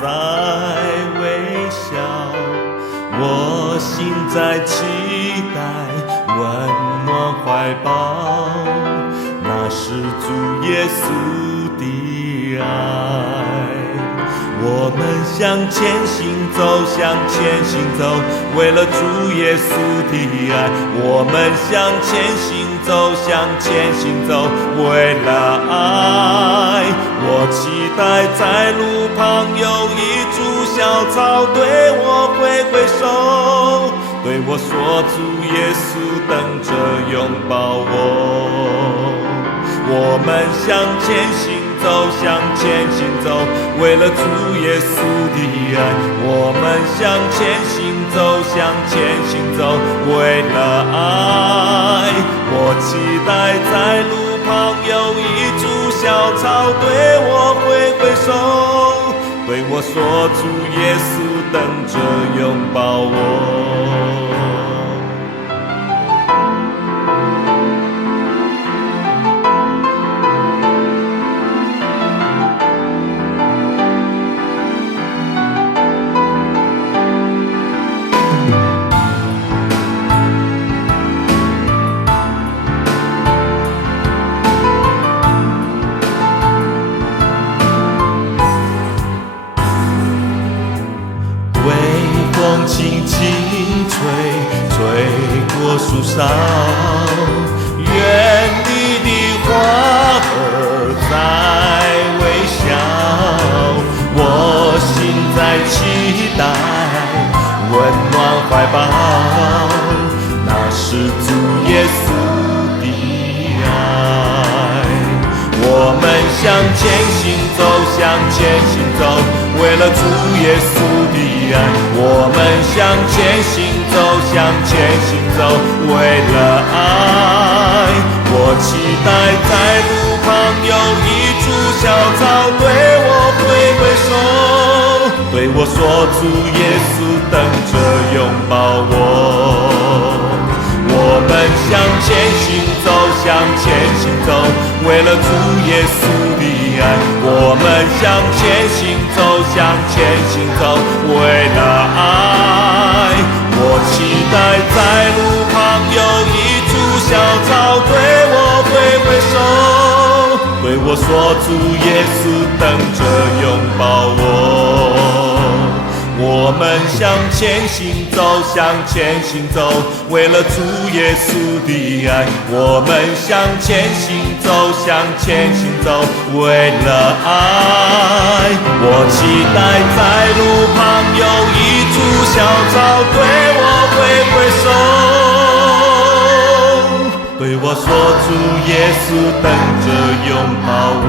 在微笑，我心在期待温暖怀抱，那是主耶稣的爱。我们向前行走，向前行走，为了主耶稣的爱。我们向前行走，向前行走，为了爱。我期待在路旁有一株小草，对我挥挥手，对我说主耶稣等着拥抱我。我们向前行走，向前行走，为了主耶稣的爱。我们向前行走，向前行走，为了爱。我期待在路旁有一株小草，对我挥挥手，对我说主耶稣等着拥抱我。轻轻吹，吹过树梢，园里的花儿在微笑。我心在期待温暖怀抱，那是主耶稣的爱。我们向前行走，向前行走，为了主耶稣的爱。我们向前行走，向前行走，为了爱。我期待在路旁有一株小草，对我挥挥手，对我说主耶稣等着拥抱我。我们向前行走，向前行走，为了主耶稣的爱。我们向前行走，向前行走，为了爱。我期待在路旁有一株小草，对我挥挥手，对我说主耶稣等着拥抱我。我们向前行走，向前行走，为了主耶稣的爱。我们向前行走，向前行走，为了爱。我期待在路旁有一株小草，对我挥挥手，对我说主耶稣等着拥抱我。